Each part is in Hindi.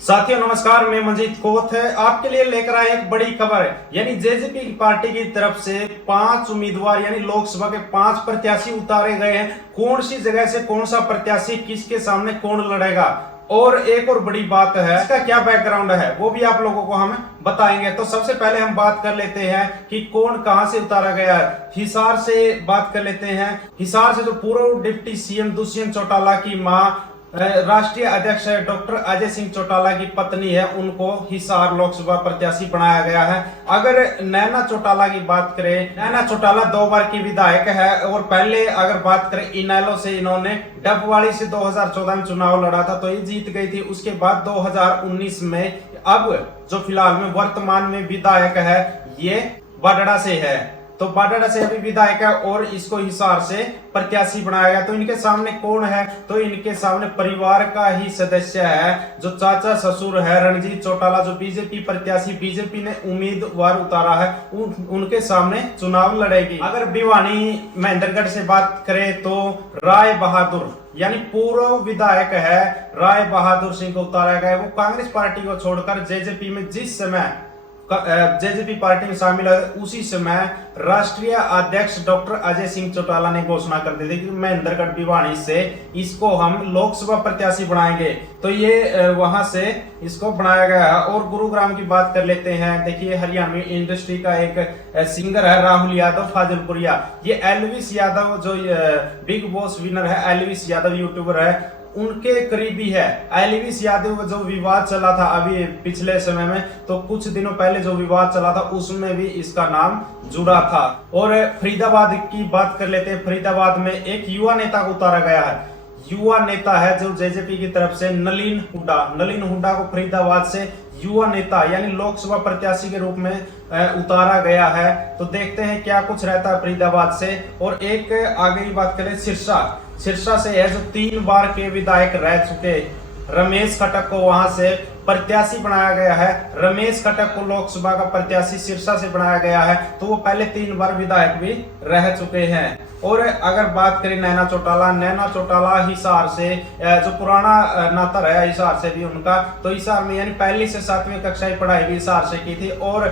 साथियों नमस्कार, मैं मंजीत कोत है आपके लिए लेकर आए एक बड़ी खबर है। यानी जेजेपी पार्टी की तरफ से 5 उम्मीदवार यानी लोकसभा के 5 प्रत्याशी उतारे गए हैं। कौन सी जगह से कौन सा प्रत्याशी किसके सामने कौन लड़ेगा, और एक और बड़ी बात है इसका क्या बैकग्राउंड है वो भी आप लोगों को हम बताएंगे। तो सबसे पहले हम बात कर लेते हैं कि कौन कहां से उतारा गया है। हिसार से बात कर लेते हैं। हिसार से जो पूर्व डिप्टी सीएम दुष्यंत चौटाला की मां राष्ट्रीय अध्यक्ष डॉक्टर अजय सिंह चौटाला की पत्नी है, उनको हिसार लोकसभा प्रत्याशी बनाया गया है। अगर नैना चौटाला की बात करें, नैना चौटाला 2 बार की विधायक है और पहले अगर बात करें इनेलो से इन्होंने डबवाड़ी से 2014 में चुनाव लड़ा था तो ये जीत गई थी। उसके बाद 2019 में अब जो फिलहाल में वर्तमान में विधायक है ये बाडड़ा से है, तो बाडड़ा से अभी विधायक है और इसको हिसार से प्रत्याशी बनाया गया। तो इनके सामने कौन है, तो इनके सामने परिवार का ही सदस्य है, जो चाचा ससुर है रणजीत चौटाला, जो बीजेपी प्रत्याशी बीजेपी ने उम्मीदवार उतारा है, उनके सामने चुनाव लड़ेगी। अगर भिवानी महेंद्रगढ़ से बात करें तो राय बहादुर यानी पूर्व विधायक है राय बहादुर सिंह को उतारा गया। वो कांग्रेस पार्टी को छोड़कर जेजेपी में जिस समय जेजेपी पार्टी में शामिल है उसी समय राष्ट्रीय अध्यक्ष डॉक्टर अजय सिंह चौटाला ने घोषणा कर दी थी कि महेंद्रगढ़ भिवानी से इसको हम लोकसभा प्रत्याशी बनाएंगे। तो ये वहां से इसको बनाया गया है। और गुरुग्राम की बात कर लेते हैं। देखिए हरियाणवी इंडस्ट्री का एक सिंगर है राहुल यादव फाजिलपुरिया, ये एलविस यादव जो बिग बॉस विनर है, एलविस यादव यूट्यूबर है, उनके करीबी है। एलविस यादव जो विवाद चला था अभी पिछले समय में, तो कुछ दिनों पहले जो विवाद चला था उसमें भी इसका नाम जुड़ा था। और फरीदाबाद की बात कर लेते हैं। फरीदाबाद में एक युवा नेता को उतारा गया है। युवा नेता है जो जेजेपी की तरफ से नलिन हुड्डा को फरीदाबाद से युवा नेता यानी लोकसभा प्रत्याशी के रूप में उतारा गया है। तो देखते हैं क्या कुछ रहता है फरीदाबाद से। और एक आगे की बात करें सिरसा से है, जो 3 बार के विधायक रह चुके रमेश खटक को वहां से प्रत्याशी बनाया गया है। रमेश खटक को लोकसभा का प्रत्याशी सिरसा से बनाया गया है, तो वो पहले 3 बार विधायक भी रह चुके हैं। और अगर बात करें नैना चौटाला हिसार से, जो पुराना नाता रहा हिसार से भी उनका, तो हिसार में यानी 1ली से 7वीं कक्षा की पढ़ाई भी हिसार से की थी और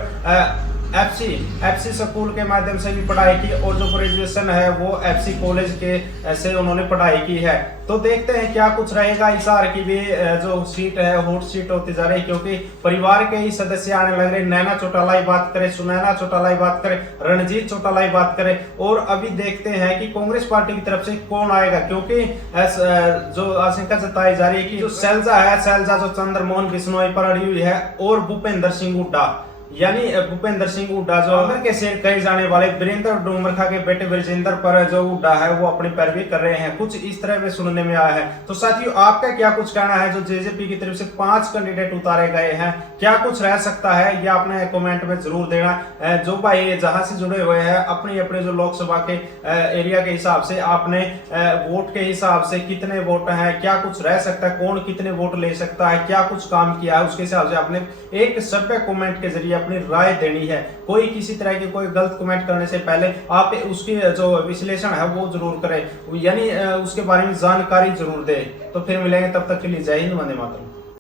एफसी स्कूल के माध्यम से भी पढ़ाई की, और जो ग्रेजुएशन है वो एफसी कॉलेज के से उन्होंने पढ़ाई की है। तो देखते हैं क्या कुछ रहेगा। हिसार की भी जो सीट है हॉट सीट होती जा रही है, क्योंकि परिवार के ही सदस्य आने लग रहे। नैना चौटाला की बात करें, सुनैना चौटाला की बात करें, रणजीत चौटाला की बात करें, और अभी देखते हैं कि कांग्रेस पार्टी की तरफ से कौन आएगा, क्योंकि जो आशंका जताई जा रही है कि जो शैलजा जो चंद्रमोहन बिश्नोई पर अड़ी हुई है, और भूपेंद्र सिंह हुड्डा यानी भूपेंद्र सिंह हुड्डा जो अमर के शेर कहे जाने वाले वीरेंद्र डोमरखा के बेटे विजेंद्र पर जो हुड्डा है वो अपनी पैरवी कर रहे हैं, कुछ इस तरह में सुनने में आया है। तो साथियों आपका क्या कुछ कहना है, जो जेजेपी की तरफ से 5 कैंडिडेट उतारे गए हैं, क्या कुछ रह सकता है, ये आपने कमेंट में जरूर देना। जो भाई जहां से जुड़े हुए हैं अपने अपने जो लोकसभा के एरिया के हिसाब से आपने वोट के हिसाब से कितने वोट हैं, क्या कुछ रह सकता है, कौन कितने वोट ले सकता है, क्या कुछ काम किया है, उसके हिसाब से आपने एक सभ्य कमेंट के जरिए अपनी राय देनी है। कोई किसी तरह की कोई गलत कमेंट करने से पहले आप उसकी जो विश्लेषण है वो जरूर करें, यानी उसके बारे में जानकारी जरूर दें। तो फिर मिलेंगे, तब तक के लिए जय हिंद, वंदे मातरम।